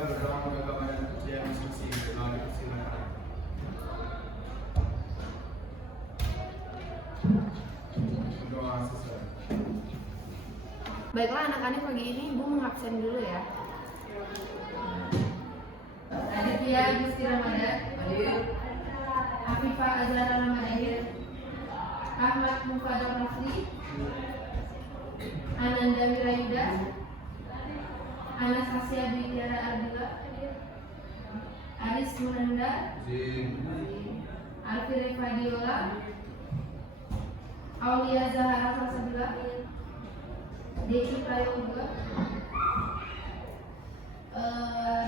berdoa mengagalkan dan percaya masing-masing. Silakan. Berdoa selesai. Baiklah anak-anak, pagi ini Ibu mengabsen dulu ya. Aditya Gusti Ramadan, Afifah Azhara Ramadan, Ahmad Mufadal Rafli, Ananda Wirayuda, Anastasia Dwi Tiara Ardila, Aris Munanda, Alfire Fadiola, Aulia Zahara Salsabila, Deki Prayoga,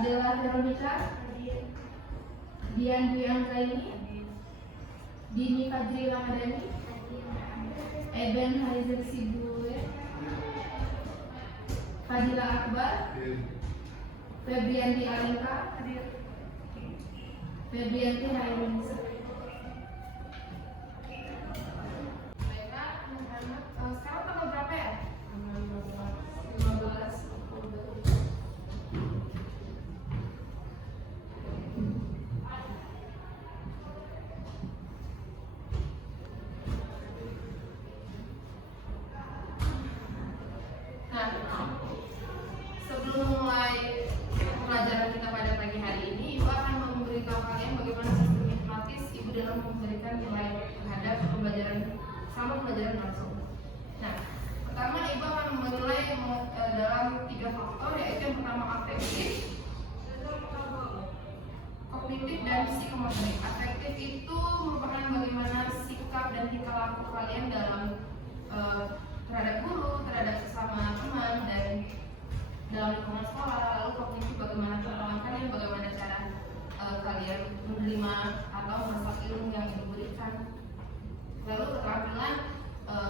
Dela Veronica, Dian Dwi Anggraini, Dini Fajri Ramadhani, Eben Harizal Sibue, Fadila Akbar, Febrianti Alinka, Febrianti Hairunisa. Baiklah, sekarang tanggal berapa ya? 15. Nah, sebelum mulai pelajaran kita pada pagi hari ini, Ibu akan memberitahu kalian bagaimana sistem hipnotis Ibu dalam memberikan nilai terhadap pembelajaran langsung. Nah, pertama Ibu akan menilai dalam 3 faktor, yaitu yang pertama afektif, kognitif, dan psikomotorik. Afektif itu merupakan bagaimana sikap dan tingkah laku kalian dalam terhadap guru, terhadap sesama teman, dan dalam lingkungan sekolah. Lalu kognitif bagaimana pengetahuan kalian, bagaimana cara kalian menerima atau merasa ilmu yang diberikan. Lalu keterampilan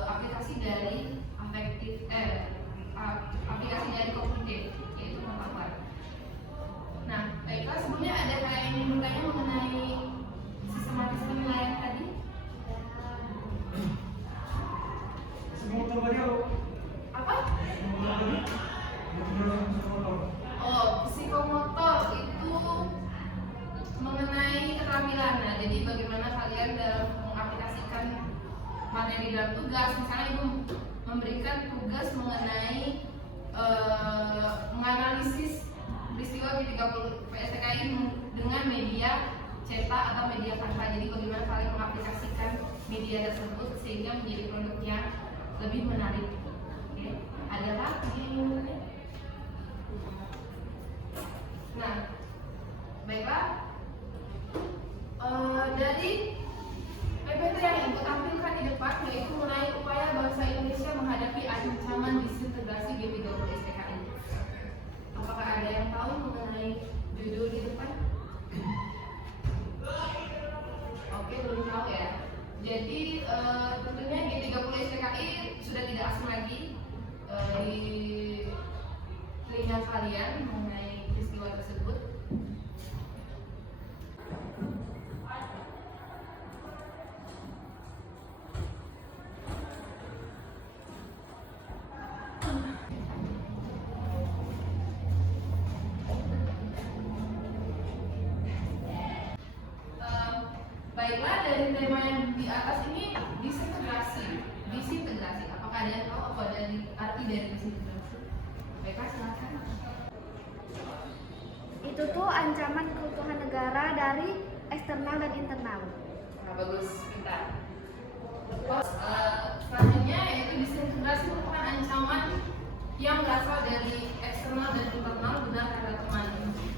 aplikasi dari aplikasi dari kognitif, yaitu pengetahuan. Nah, baiklah, sebelumnya ada yang ingin bertanya mengenai sistematis penilaian tadi? Apa? Oh, psikomotor itu mengenai keterampilan. Nah, jadi bagaimana kalian dalam mengaplikasikan materi dalam tugas. Misalnya Ibu memberikan tugas mengenai menganalisis peristiwa G30 PSTKI dengan media cetak atau media kanvas. Jadi bagaimana kalian mengaplikasikan media tersebut sehingga menjadi produk yang lebih menarik. Oke, adalah ini. Nah, baiklah. Dari PPT yang Ibu tampilkan di depan, yaitu mengenai upaya bangsa Indonesia menghadapi ancaman disintegrasi G30 STKI. Apakah ada yang tahu mengenai judul di depan? Oke, belum tahu ya. Jadi tentunya G30 STKI sudah tidak asing lagi di telinga kalian mengenai peristiwa tersebut. Baiklah, dari tema yang di atas ini disintegrasi. Apakah ada yang tahu apa dari arti dari disintegrasi? Baiklah, silakan. Itu tuh ancaman keutuhan negara dari eksternal dan internal. Nah, bagus, pintar. Selanjutnya yaitu disintegrasi merupakan ancaman yang berasal dari eksternal dan internal. Benar kata teman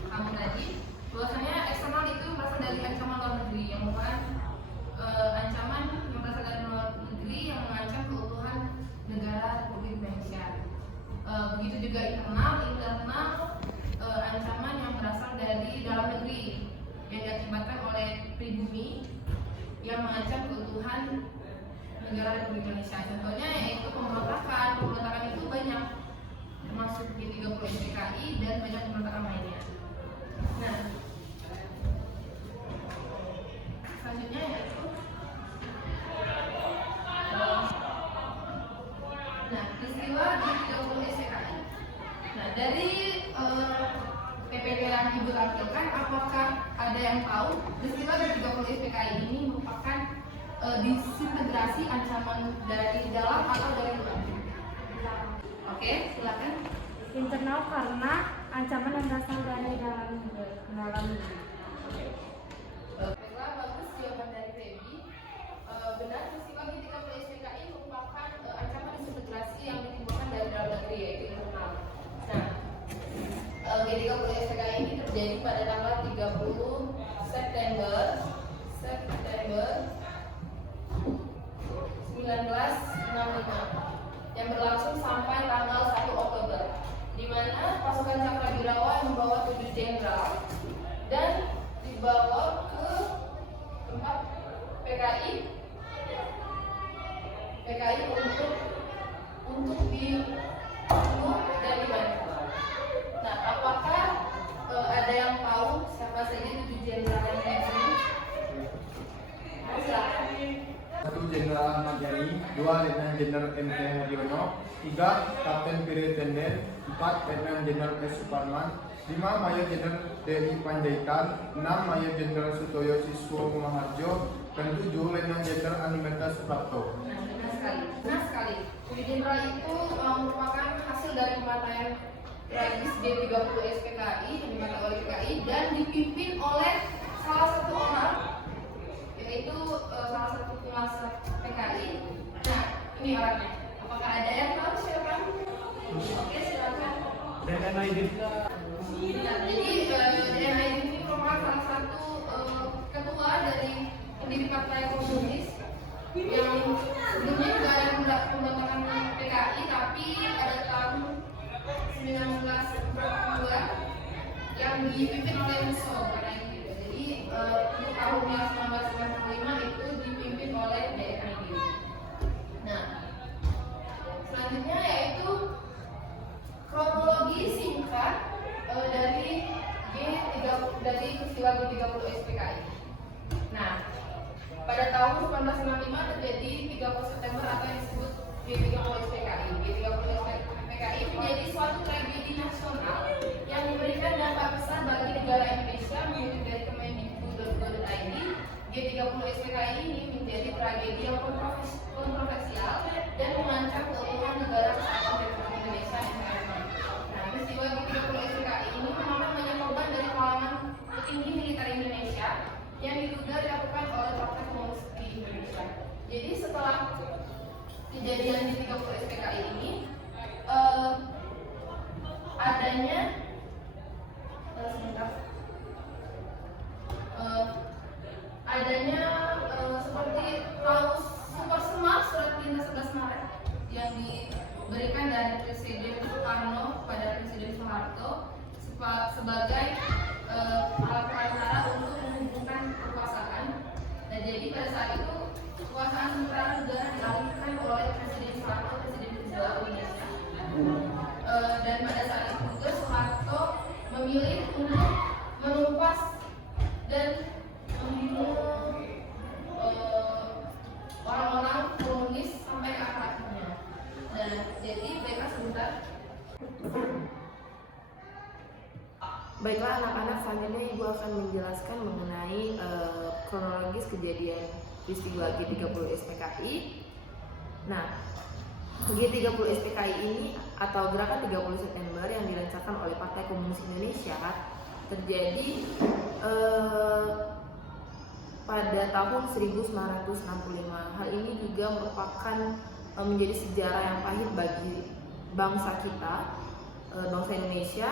kamu tadi, bahwasanya eksternal itu berasal dari ancaman luar negeri yang merupakan ancaman yang berasal dari luar negeri yang mengancam keutuhan negara Republik Indonesia. Begitu juga internal ancaman yang berasal dari dalam negeri yang diakibatkan oleh pribumi yang mengancam keutuhan negara Republik Indonesia. Contohnya yaitu pemberontakan itu banyak, termasuk G30 STKI dan banyak pemberontakan lainnya. Nah, selanjutnya yaitu peristiwa G30 STKI. Nah, dari PPT Ibu tampilkan, apakah ada yang tahu peristiwa G30 SPKI ini merupakan disintegrasi ancaman dari dalam atau dari luar? Oke, silakan. Internal karena ancaman yang berasal dari dalam. Baiklah, bagus jawaban dari Feby. Benar, peristiwa G30 SPKI merupakan ancaman disintegrasi yang ditimbulkan dari dalam negeri, yaitu internal. Nah, G30 SPKI ini terjadi pada tanggal 30 September 1965 yang berlangsung sampai tanggal 1 Oktober, di mana pasukan Cakrawirawa membawa 7 jenderal dan dibawa ke tempat PKI untuk dibunuh dan dibantu. Nah, apakah ada yang tahu siapa saja 7 jenderal yang ini? Silakan. 1 Jenderal Ahmad Yani, 2 Letnan Jenderal M.T. Haryono, 3 Kapten Piri Tenden, 4 Letnan Jenderal S. Suparman, 5 Mayor Jenderal T.I. Panjaitan, 6 Mayor Jenderal Sutoyo Siswo Maharjo, dan 7 Letnan Jenderal Animeta Suprapto. Benar sekali. 7 jenderal itu merupakan hasil dari pemataian tragis G30 SPKI yang dimakai oleh PKI dan dipimpin oleh salah satu orang, yaitu salah satu penguasa PKI. Nah, ini orangnya. Apakah ada yang tahu siapa? Oke, silakan. Dan Aidit. Nah, jadi DNA ini merupakan salah satu ketua dari pendiri Partai Komunis yang sebelumnya juga ada pembentukan PKI, tapi pada tahun 1942 yang dipimpin oleh Musso karena itu. Jadi untuk tahunnya 1995 itu dipimpin oleh DNA. Nah, selanjutnya yaitu kronologi singkat dari peristiwa G30 SPKI. Nah, pada tahun 1965 terjadi 30 September atau yang disebut G30 SPKI. G30 SPKI menjadi suatu tragedi nasional yang memberikan dampak besar bagi negara Indonesia. Mengutip dari Kemendikbud.go.id, G30 SPKI ini menjadi tragedi yang kontroversial dan mengancam keutuhan negara kesatuan Republik Indonesia NKRI. Nah, peristiwa G30 SPKI ini memakan banyak korban dari kalangan petinggi militer Indonesia yang diduga dilakukan oleh Partai Komunis di Indonesia. Jadi setelah kejadian di 30 SPKI ini adanya seperti Klaus Super Semar surat perintah 11 Maret yang diberikan dari Presiden Soekarno kepada Presiden Soeharto sebagai alat perantara untuk menghubungkan kekuasaan. Dan jadi pada saat itu kekuasaan sementara negara dialihkan oleh Presiden Soeharto, Presiden kedua Indonesia. Dan pada saat itu juga Soeharto memilih untuk menumpas dan membunuh orang-orang komunis sampai ke akar-akarnya. Nah, jadi baiklah sebentar. Baiklah anak-anak, selanjutnya Ibu akan menjelaskan mengenai kronologis kejadian peristiwa G30 SPKI. Nah, G30 SPKI ini atau Gerakan 30 September yang dilancarkan oleh Partai Komunis Indonesia terjadi pada tahun 1965. Hal ini juga merupakan menjadi sejarah yang pahit bagi bangsa kita, bangsa Indonesia,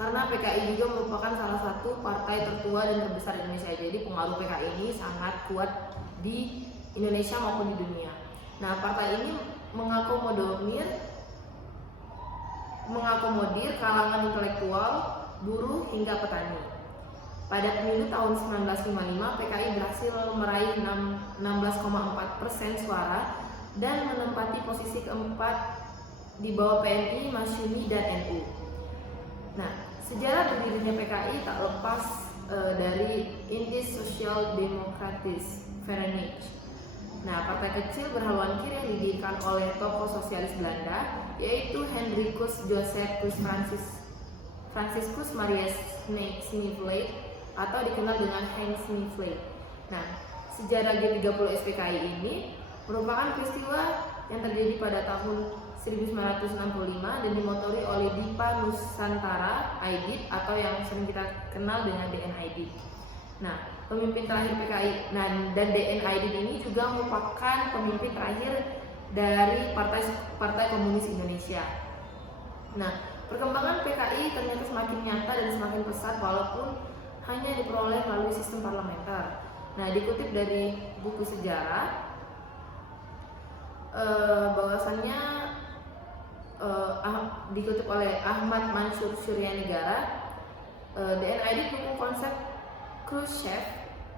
karena PKI juga merupakan salah satu partai tertua dan terbesar di Indonesia. Jadi pengaruh PKI ini sangat kuat di Indonesia maupun di dunia. Nah, partai ini mengakomodir kalangan intelektual, buruh hingga petani. Pada pemilu tahun 1955, PKI berhasil meraih 16,4% suara dan menempati posisi keempat di bawah PNI, Masyumi, dan NU. Nah, sejarah berdirinya PKI tak lepas dari Indis Social Democratis Verenigd. Nah, partai kecil berhaluan kiri yang didirikan oleh tokoh sosialis Belanda, yaitu Hendrikus Josephus Franciscus Maria Snefley atau dikenal dengan Hans Snefley. Nah, sejarah G30 SPKI ini merupakan peristiwa yang terjadi pada tahun 1965 dan dimotori oleh Dipa Nusantara Aidit atau yang sering kita kenal dengan DN Aidit. Nah, pemimpin terakhir PKI dan DN Aidit ini juga merupakan pemimpin terakhir dari Partai Komunis Indonesia. Nah, perkembangan PKI ternyata semakin nyata dan semakin pesat walaupun hanya diperoleh melalui sistem parlementer. Nah, dikutip dari buku sejarah bahwasannya dikutip oleh Ahmad Mansur Suryanegara, DN Aidit mendukung konsep Khrushchev,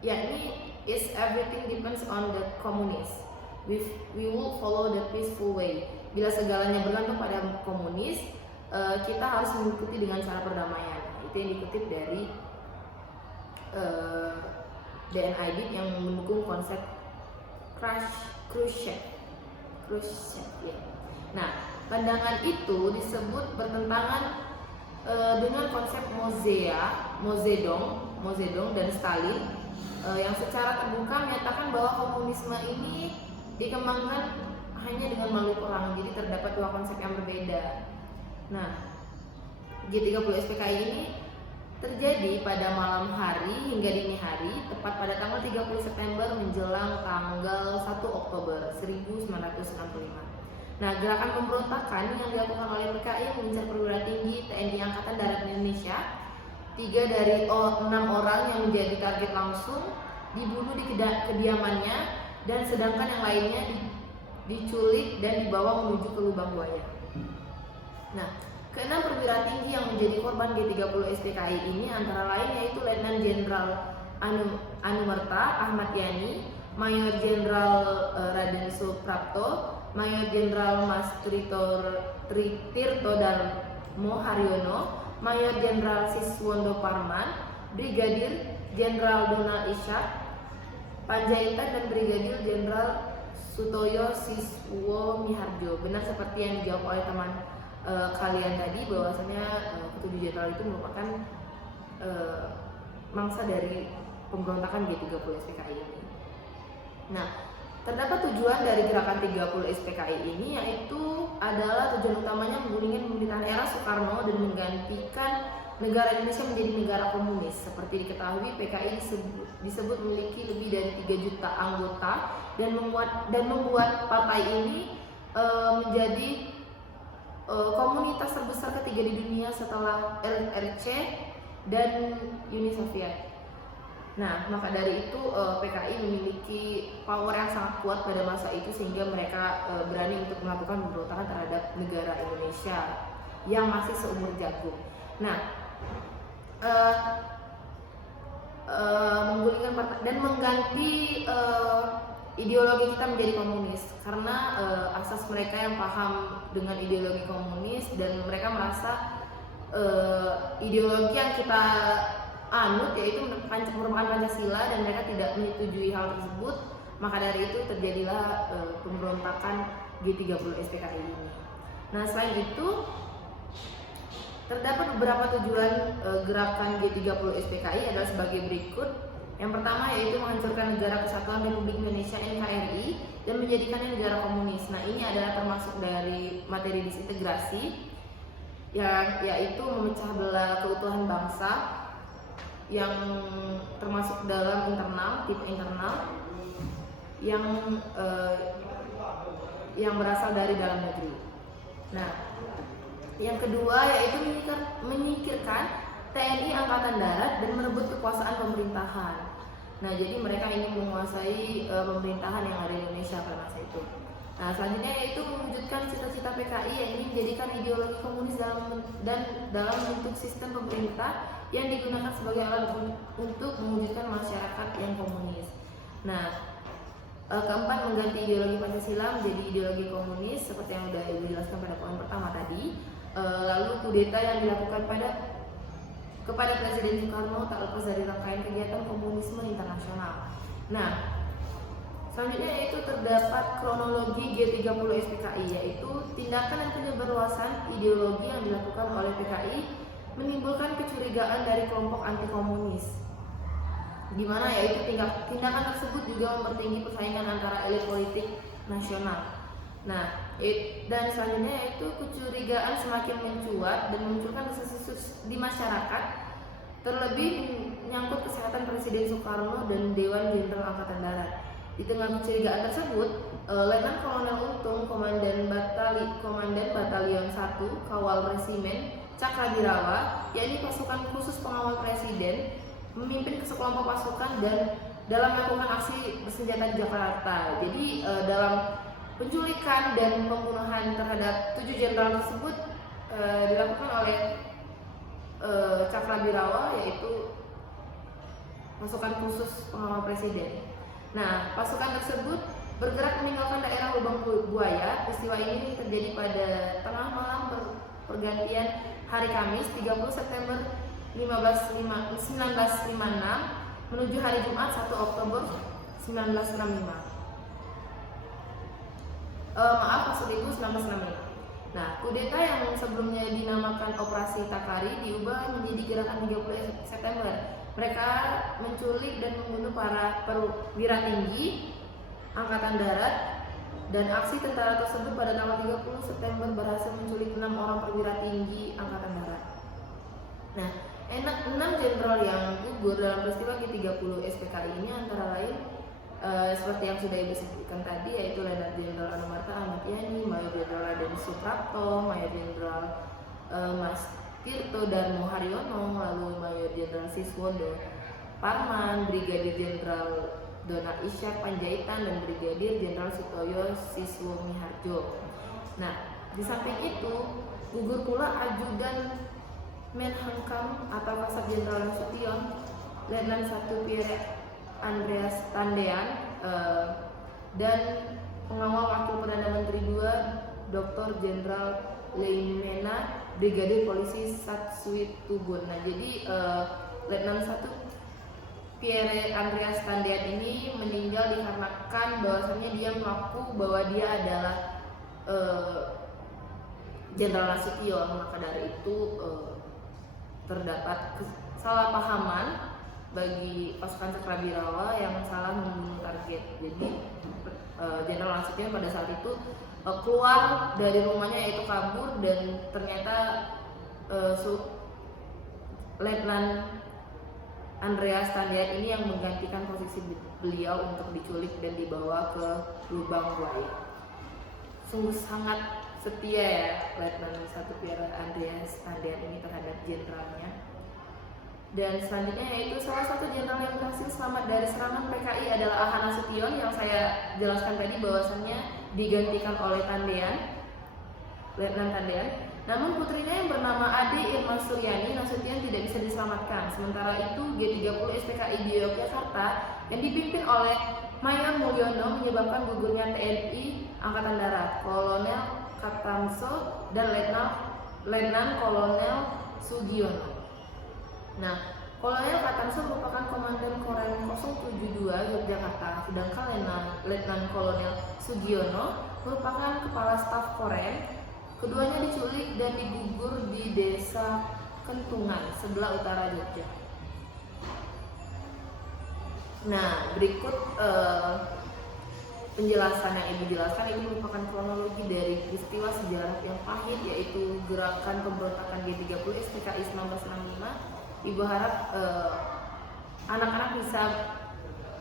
yakni is everything depends on the communists. We will follow the peaceful way. Bila segalanya bergantung pada komunis, kita harus mengikuti dengan cara perdamaian. Itu yang dikutip dari DN Aidit yang mendukung konsep Khrushchev. Ya. Nah, pandangan itu disebut bertentangan dengan konsep Mosdedong dan Stalin yang secara terbuka menyatakan bahwa komunisme ini dikembangkan hanya dengan melalui perang. Jadi terdapat dua konsep yang berbeda. Nah, G30 SPKI ini terjadi pada malam hari hingga dini hari, tepat pada tanggal 30 September menjelang tanggal 1 Oktober 1965. Nah, gerakan pemberontakan yang dilakukan oleh PKI mengincar perwira tinggi TNI Angkatan Darat Indonesia. 3 dari 6 orang yang menjadi target langsung dibunuh di kediamannya, dan sedangkan yang lainnya diculik dan dibawa menuju ke lubang buaya. Nah, keenam perwira tinggi yang menjadi korban G30 SPKI ini antara lain yaitu Letnan Jenderal Anumerta Ahmad Yani, Mayor Jenderal Raden Suprapto, Mayor Jenderal Mas Tirto Darmo Haryono, Mayor Jenderal Siswondo Parman, Brigadir Jenderal Donald Ishak Panjaitan, dan Brigadir Jenderal Sutoyo Siswo Miharjo. Benar seperti yang dijawab oleh teman kalian tadi, bahwasanya ketujuh jenderal itu merupakan mangsa dari pemberontakan G30 SPKI ini. Nah, terdapat tujuan dari gerakan 30 SPKI ini, yaitu adalah tujuan utamanya menggulingkan pemerintahan era Soekarno dan menggantikan negara Indonesia menjadi negara komunis. Seperti diketahui, PKI disebut memiliki lebih dari 3 juta anggota dan membuat partai ini menjadi komunitas terbesar ketiga di dunia setelah RRC dan Uni Soviet. Nah, maka dari itu PKI memiliki power yang sangat kuat pada masa itu sehingga mereka berani untuk melakukan pemberontakan terhadap negara Indonesia yang masih seumur jagung. Nah, menggulingkan partai dan mengganti ideologi kita menjadi komunis, karena asas mereka yang paham dengan ideologi komunis dan mereka merasa ideologi yang kita anut yaitu merupakan Pancasila dan mereka tidak menyetujui hal tersebut. Maka dari itu terjadilah pemberontakan G30 SPKI ini. Nah, selain itu terdapat beberapa tujuan gerakan G30 SPKI adalah sebagai berikut. Yang pertama yaitu menghancurkan Negara Kesatuan Republik Indonesia NKRI dan menjadikannya negara komunis. Nah, ini adalah termasuk dari materi disintegrasi, yaitu memecah belah keutuhan bangsa yang termasuk dalam internal, tipe internal yang berasal dari dalam negeri. Nah, yang kedua yaitu menyingkirkan TNI Angkatan Darat dan merebut kekuasaan pemerintahan. Nah, jadi mereka ingin menguasai pemerintahan yang ada di Indonesia pada masa itu. Nah, selanjutnya yaitu mewujudkan cita-cita PKI yang ingin menjadikan ideologi komunis dalam bentuk sistem pemerintah yang digunakan sebagai alat untuk mewujudkan masyarakat yang komunis. Nah, keempat, mengganti ideologi Pancasila menjadi ideologi komunis seperti yang sudah Ibu jelaskan pada poin pertama tadi. Lalu kudeta yang dilakukan kepada Presiden Soekarno tak lepas dari rangkaian kegiatan komunisme internasional. Nah, selanjutnya yaitu terdapat kronologi G30 SPKI, yaitu tindakan dan penyebarluasan ideologi yang dilakukan oleh PKI menimbulkan kecurigaan dari kelompok anti komunis, di mana yaitu tindakan tersebut juga mempertinggi persaingan antara elit politik nasional. Nah, dan selanjutnya yaitu kecurigaan semakin mencuat dan memunculkan desas-desus di masyarakat, terlebih menyangkut kesehatan Presiden Soekarno dan Dewan Jenderal Angkatan Darat. Di tengah kecurigaan tersebut, Letnan Kolonel Untung, Komandan Batalion 1 Kawal Resimen Cakradirawa, yakni pasukan khusus pengawal Presiden, memimpin sekelompok pasukan dan dalam melakukan aksi bersenjata di Jakarta. Jadi dalam penculikan dan pembunuhan terhadap 7 jenderal tersebut dilakukan oleh Cakradirawa, yaitu pasukan khusus pengawal Presiden. Nah, pasukan tersebut bergerak meninggalkan daerah Lubang Buaya. Peristiwa ini terjadi pada tengah malam pergantian hari Kamis 30 September 1956 menuju hari Jumat 1 Oktober 1965. Maksud itu 1965. Nah, kudeta yang sebelumnya dinamakan Operasi Takari diubah menjadi Gerakan 30 September. Mereka menculik dan membunuh para perwira tinggi Angkatan Darat, dan aksi tentara tersebut pada tanggal 30 September berhasil menculik 6 orang perwira tinggi Angkatan Darat. Nah, 6 jenderal yang gugur dalam peristiwa G30 SPKI ini antara lain seperti yang sudah Ibu sebutkan tadi, yaitu Letnan Jenderal Anumerta Ahmad Yani, Mayor Jenderal Raden Suprapto, Mayor Jenderal Mas Tirto Darmo Haryono, lalu Mayor Jenderal Siswondo Parman, Brigadir Jenderal Dona Ishak Panjaitan, dan Brigadir Jenderal Sutoyo Siswo Miharjo. Nah, di samping itu gugur pula Ajudan Menhankam atau Kasat Jenderal Nasution, Letnan 1 Pierre Andreas Tandean, dan pengawal Wakil Perdana Menteri 2 Dr. Jenderal Leimena, Brigadir Polisi Satsui Tubun. Nah, jadi Letnan 1 Pierre Andreas Tandean ini meninggal dikarenakan bahwasannya dia mengaku bahwa dia adalah Jenderal Nasution. Maka dari itu terdapat kesalahpahaman bagi pasukan Cakradirawa yang salah membunuh target. Jadi Jenderal Nasution pada saat itu keluar dari rumahnya, yaitu kabur, dan ternyata Letnan Andreas Tandean ini yang menggantikan posisi beliau untuk diculik dan dibawa ke Lubang Buaya. Sungguh sangat setia ya Letnan 1 Pierre Andreas Tandean ini terhadap jenderalnya. Dan selanjutnya yaitu salah satu jenderal yang berhasil selamat dari serangan PKI adalah Aha Nasution, yang saya jelaskan tadi bahwasannya digantikan oleh Letnan Tandean. Namun putrinya yang bernama Ade Irma Suryani Nasution tidak bisa diselamatkan. Sementara itu G30 SPKI di Yogyakarta yang dipimpin oleh Mayor Mulyono menyebabkan gugurnya TNI Angkatan Darat, Kolonel Katamso, dan Letnan Kolonel Sugiono. Nah, Kolonel Katamso merupakan Komandan Korem 072 Yogyakarta, sedangkan Letnan Kolonel Sugiono merupakan Kepala Staf Korem. Keduanya diculik dan digugur di Desa Kentungan, sebelah utara Jogja. Nah, berikut penjelasan yang Ibu jelaskan ini merupakan kronologi dari peristiwa sejarah yang pahit, yaitu gerakan pemberontakan G30 SPKI 1965. Ibu harap anak-anak bisa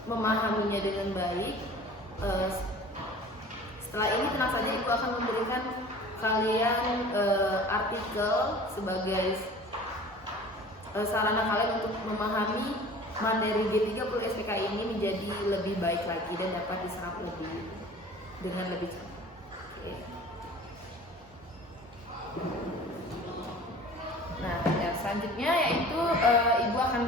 memahaminya dengan baik. Setelah ini tenang saja Ibu akan memberikan kalian artikel sebagai sarana kalian untuk memahami materi G30 SPKI ini menjadi lebih baik lagi dan dapat diserap dengan lebih cepat. Oke. Nah, yang selanjutnya yaitu Ibu akan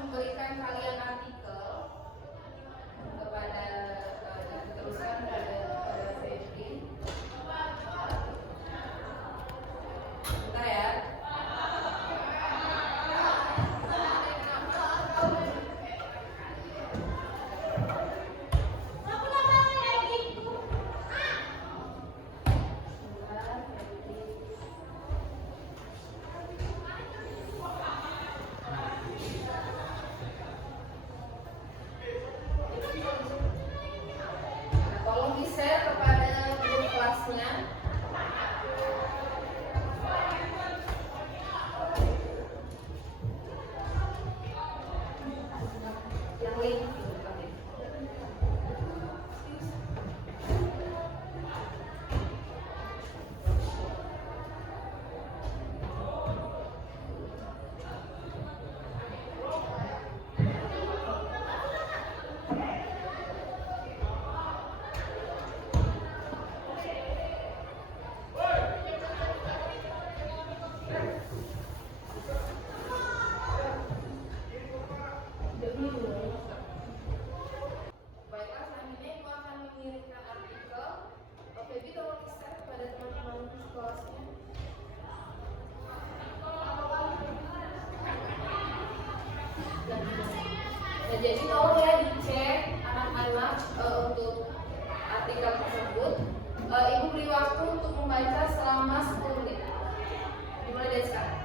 memberikan kalian artikel kepada teruskan pada Febri. Bentar ya. jadi tolong ya dicek anak-anak untuk artikel tersebut. Ibu beri waktu untuk membaca selama 10 menit. Dimulai dari sekarang.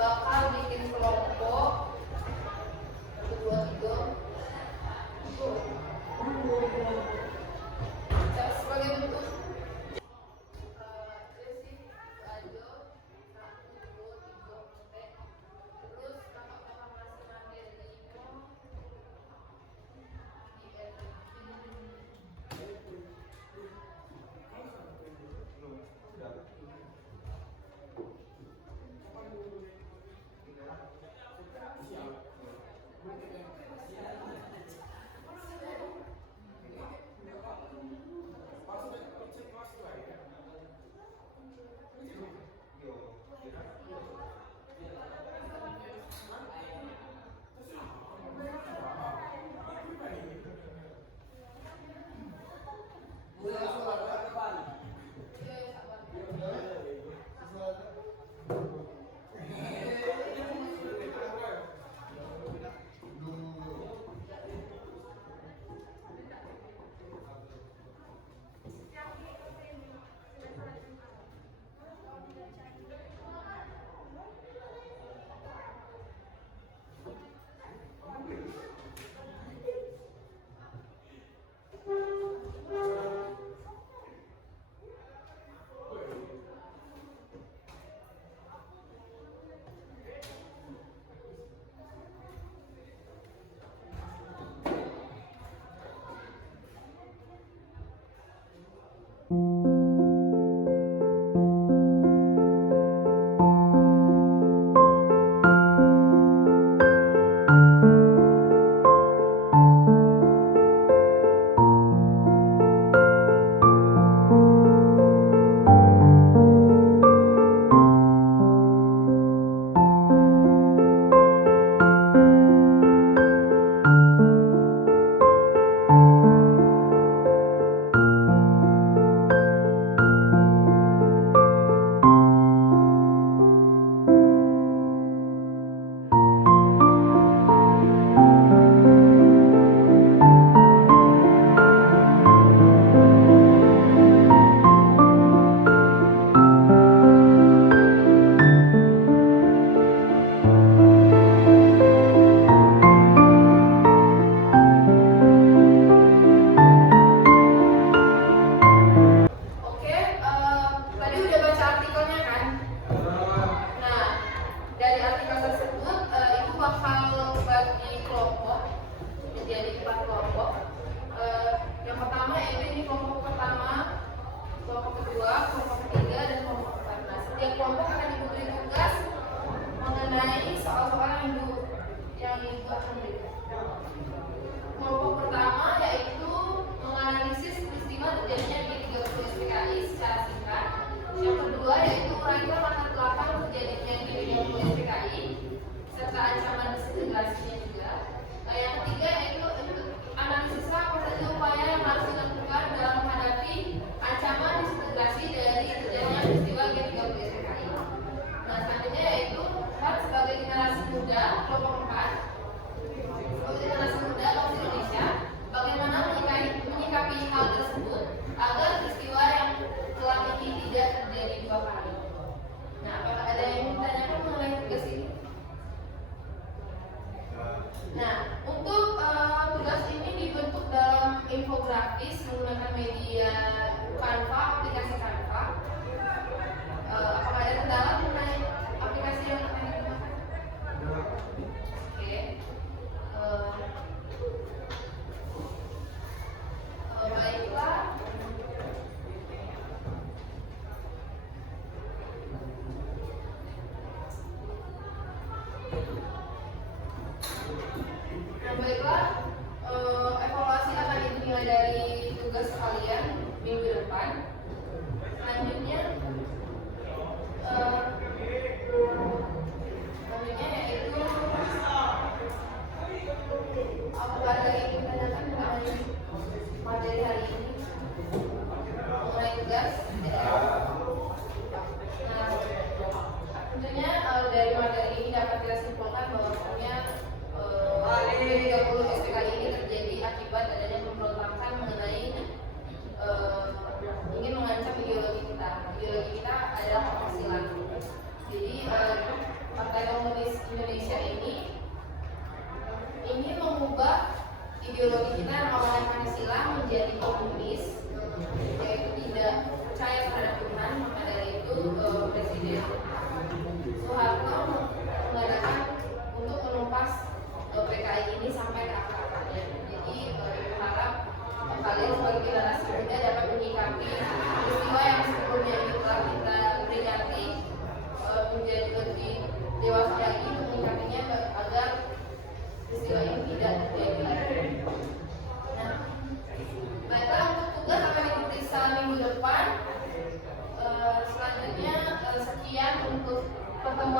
Bakal bikin kelompok 1, 2, 3 sebagai bentuk sesi ajo 1, 2, 3 terus kakak-kakak masih materi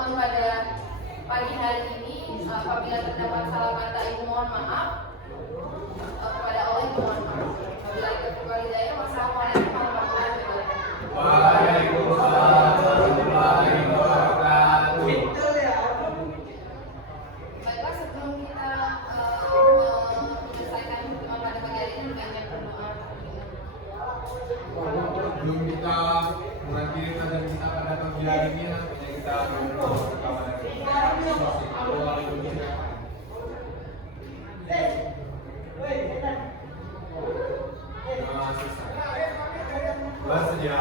pertemuan pada pagi hari ini. Apabila terdapat salah kata, ibu mohon maaf. Kepada Allah ibu mohon maaf. Apabila terkembali daya, wassalamualaikum warahmatullahi wabarakatuh. Waalaikumsalam warahmatullahi wabarakatuh. Baiklah, sebelum kita menyelesaikan pada pagi hari ini dengan berdoa. Sebelum kita mengakhiri kajian kita pada pagi hari ini, kita berdoa kepada Allah. Bersedia.